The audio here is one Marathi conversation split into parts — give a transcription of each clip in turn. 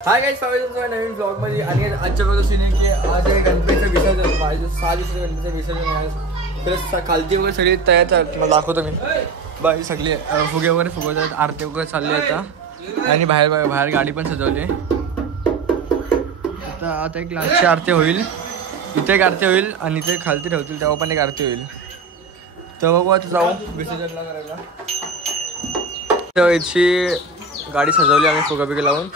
हाय गाइस, स्वागत आहे तुमचं नवीन ब्लॉग मध्ये. आणि आजच्या ब्लॉगचा सीन आहे की आज गणपतीचं विसर्जन, माझ्या 6 दिवसाचं गणपतीचं विसर्जन आहे. तर खालती वगैरे सगळी तयार तुम्हाला दाखवतो मी. बाकी सगळे फुगे वगैरे फुगवतात, आरती वगैरे चालली आता. आणि बाहेर गाडी पण सजवली. आता एक लास्टची आरती होईल, इथे एक आरती होईल आणि इथे खालती ठेवतील तेव्हा पण एक आरती होईल. तर बघू आता जाऊ विसर्जनला करायला. तर याची गाडी सजवली आम्ही फुगा बिगे लावून.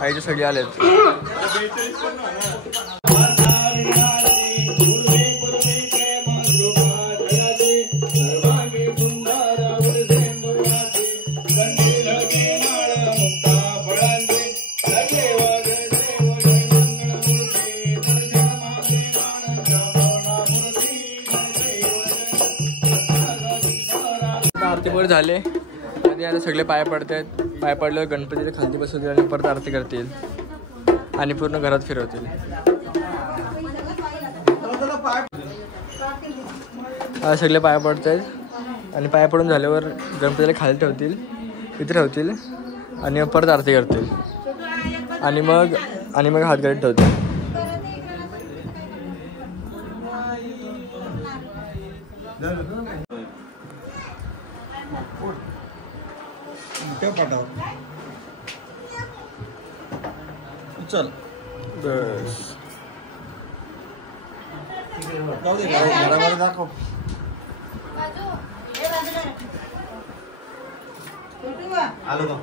आईचे सगळे आलेत. आरतीवर झाले आणि आता सगळे पाय पडतात. पाय पडल्यावर गणपतीला खालती बसवतील आणि परत आरती करतील आणि पूर्ण घरात फिरवतील. सगळे पाय पडत आहेत आणि पाय पडून झाल्यावर गणपतीला खाली ठेवतील, इथे ठेवतील आणि परत आरती करतील आणि मग हात गाडीत ठेवतील. चल बस दाखव. आलो का?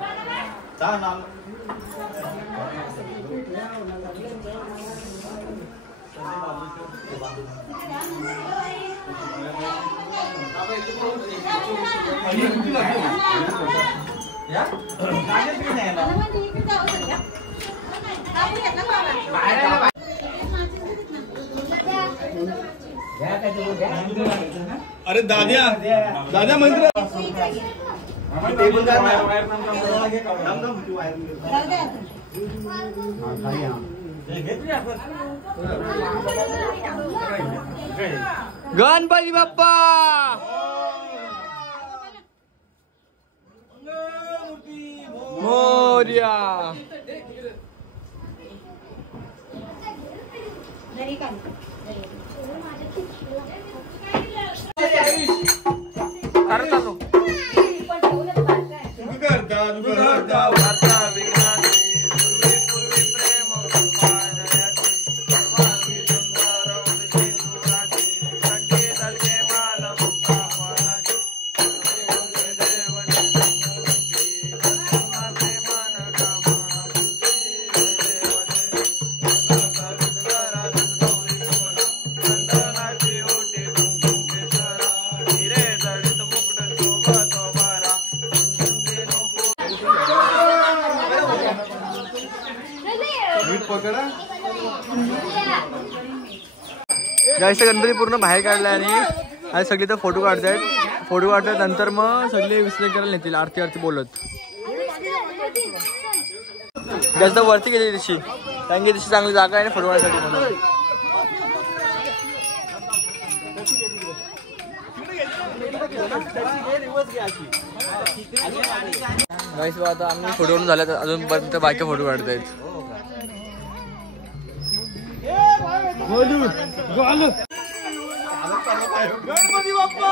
अरे दाद्या मंदिर गणपती बाप्पा मोरया. गाईस, गणपती पूर्ण बाहेर काढलाय आणि सगळे तर फोटो काढतात. नंतर मग सगळे विसर्जन करायला नेतील आरती बोलत. जास्त वरती गेली दिवशी कारण की दिवशी चांगली जागा आहे ना फोटो काढण्यासाठी म्हणून. गाईस, आता आम्ही फोटो काढून झाल्यात, अजून पर्यंत बाकी फोटो काढतायत. गणपती बाप्पा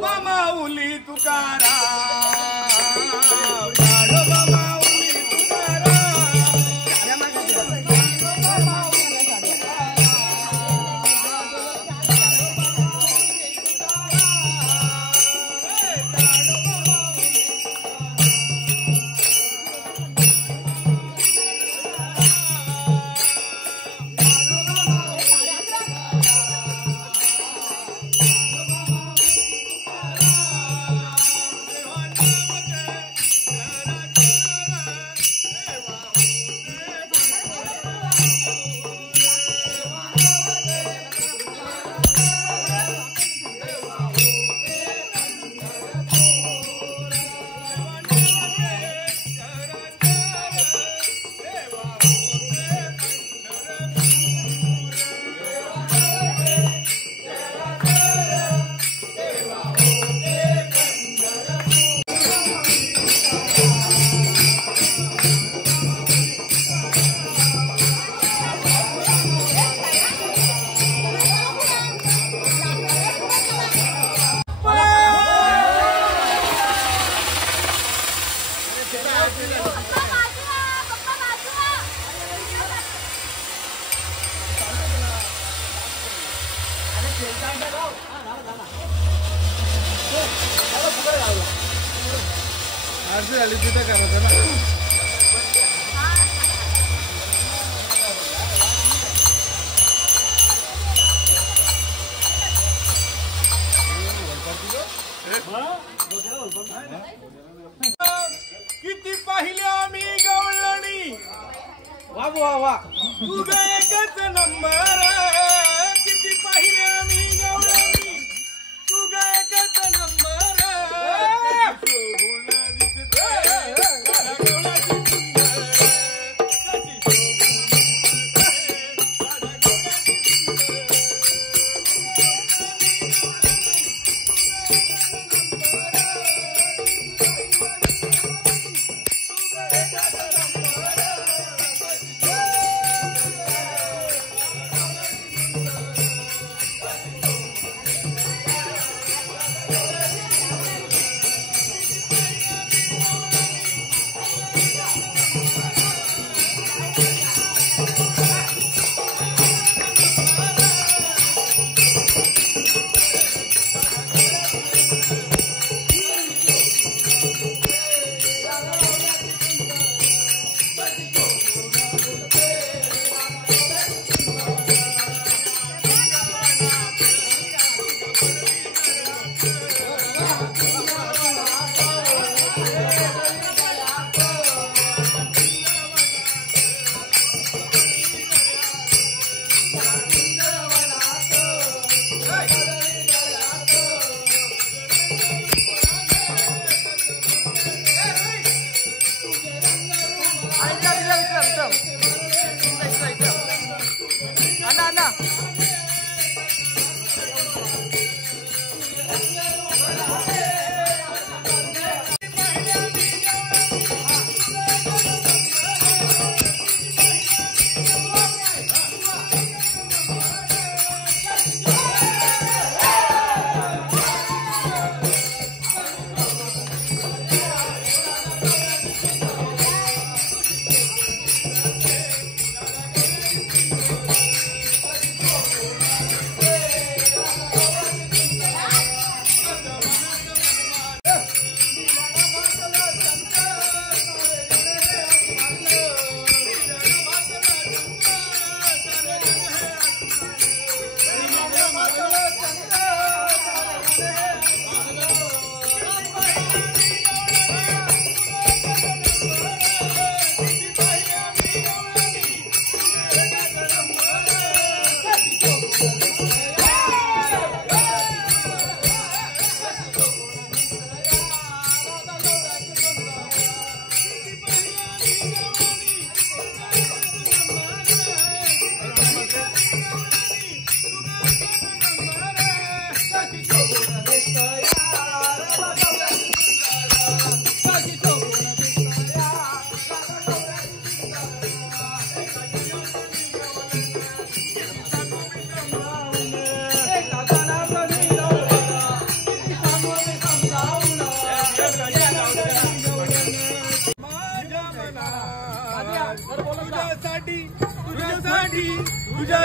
माऊली तुकाराम गाढोबा माऊली झाली तिथं करायचं ना. किती पाहिल्या मी गवळणी वा वा वा तुझा एकच नंबर. किती पाहिल्या मी गवळणी तुझा एकच नंबर.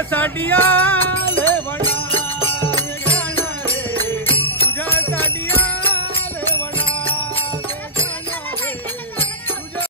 तुझ्यासाठी आले म्हणा गाणं रे, तुझ्यासाठी आले म्हणा गाणं रे, तुझ्या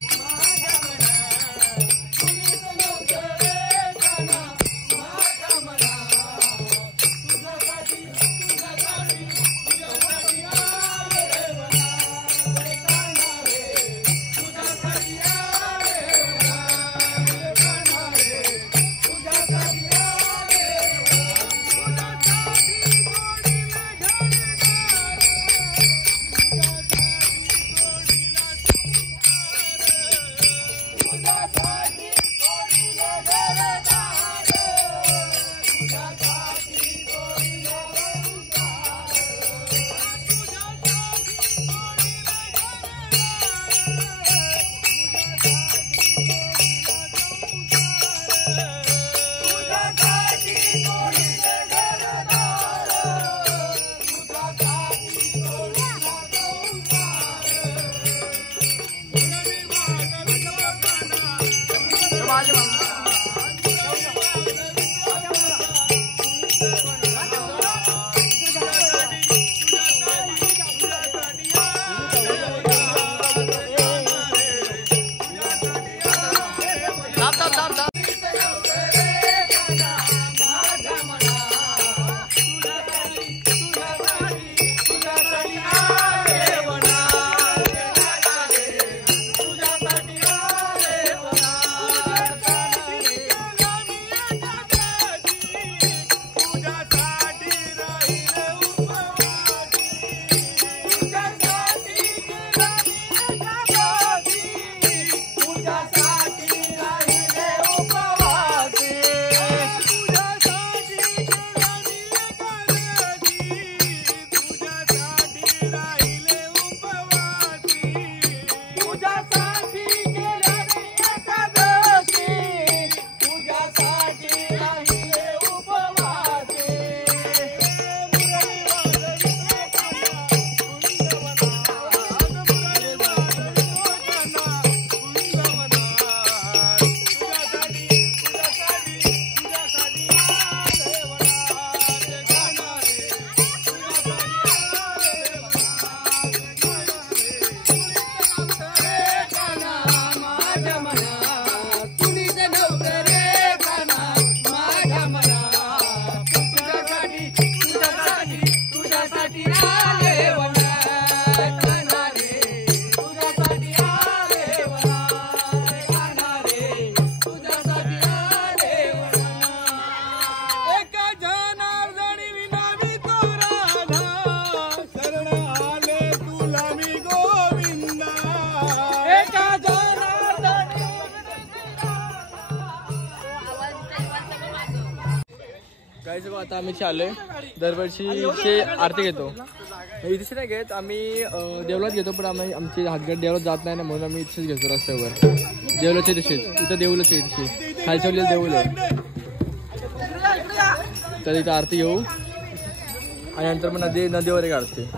माझ्या मना कुणीच नव्हतं रे गाणं माझ्या मना, तुझ्यासाठी तुझ्यासाठी तुझ्यासाठी आले म्हणा गाणं रे, तुझ्यासाठी आले म्हणा गाणं रे, तुझ्यासाठी गाईज बघा आता आम्ही आलोय दरवर्षी आरती घेतो. इथे नाही घेत आम्ही देवळात घेतो, पण आम्ही आमची हातगाड देवळात जात नाही ना, म्हणून आम्ही इथेच घेतो रस्त्यावर. देवळाचे तसेच इथं देऊलच आहे, तिथे खालच्या देऊल आहे. तर इथं आरती घेऊ आणि नंतर मग नदीवर एक आरती.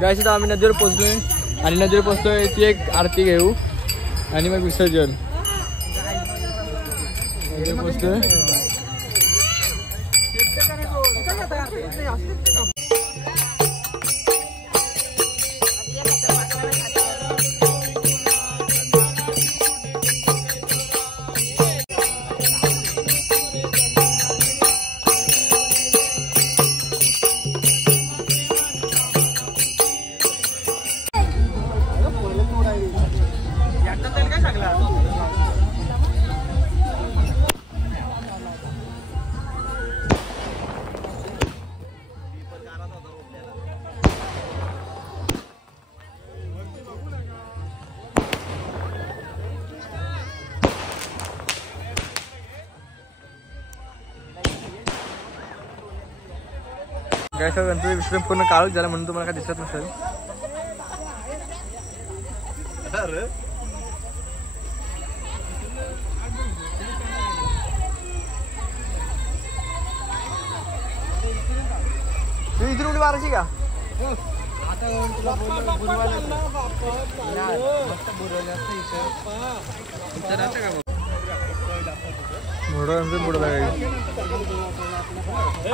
गाईस आता आम्ही नदीवर पोहोचलोय आणि नदीवर पोहोचलोय ती एक आरती घेऊ आणि मग विसर्जन. नदीवर पोहोचलोय. गाईस गणपती विसर्जन पूर्ण काळोख झाला म्हणून तुम्हाला काय दिसत नसेल. तू इथून उडी मारायची का?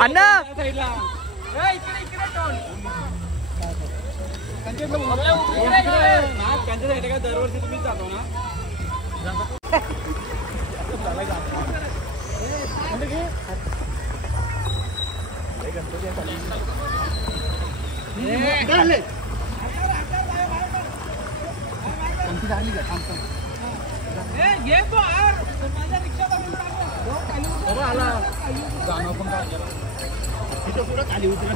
अण्णा दरवर्षी तुम्ही जातो ना. खाली उतरा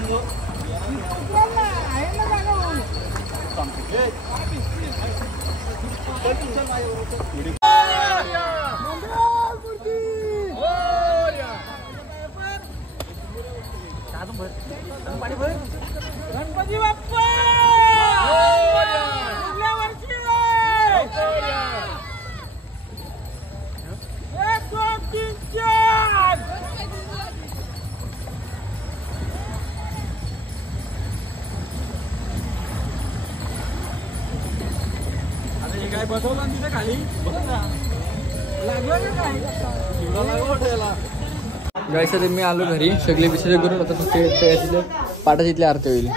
गणपती बाप्पा काय बसवलं तिथे खाली लागलं काय. गाईस मी आलो घरी सगळे विसर्जन करून आता फक्त पाटाची इथली आरती होईल.